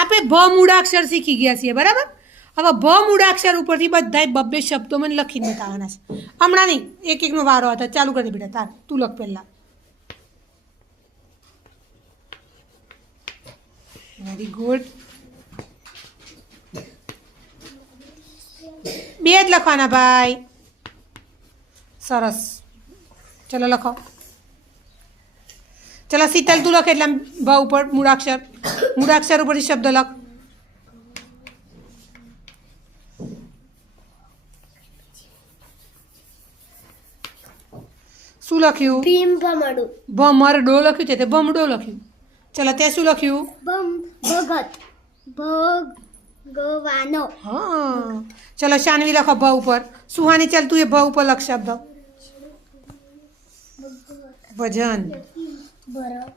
આપણે ભ મૂળાક્ષર શીખી ગયા છીએ બરાબર. હવે ભ મૂળાક્ષર ઉપરથી બધાય બબ્બે શબ્દો મને લખીને બતાવવાના છે. હમણાં નહીં, એક એકનો વારો હતો. ચાલુ કરી દે બેટા, તાર તું લખ પહેલાં. Very good. બે જ લખવાના ભાઈ. સરસ. ચલો લખો. ચલો શીતલ તું લખ એટલે ભ ઉપર મૂળાક્ષર ઉપરથી શબ્દ લખ. શું લખ્યું? ભીમભમડું. ભમરડો લખ્યું છે તે ભમડો લખ્યું. ચલો તે શું લખ્યું? ભગત. ભગવાનો. હા. ચલો શાનવી લખો ભ ઉપર. સુહાની ચાલ તું એ ભ ઉપર લખ શબ્દ. ભજન. ભરત.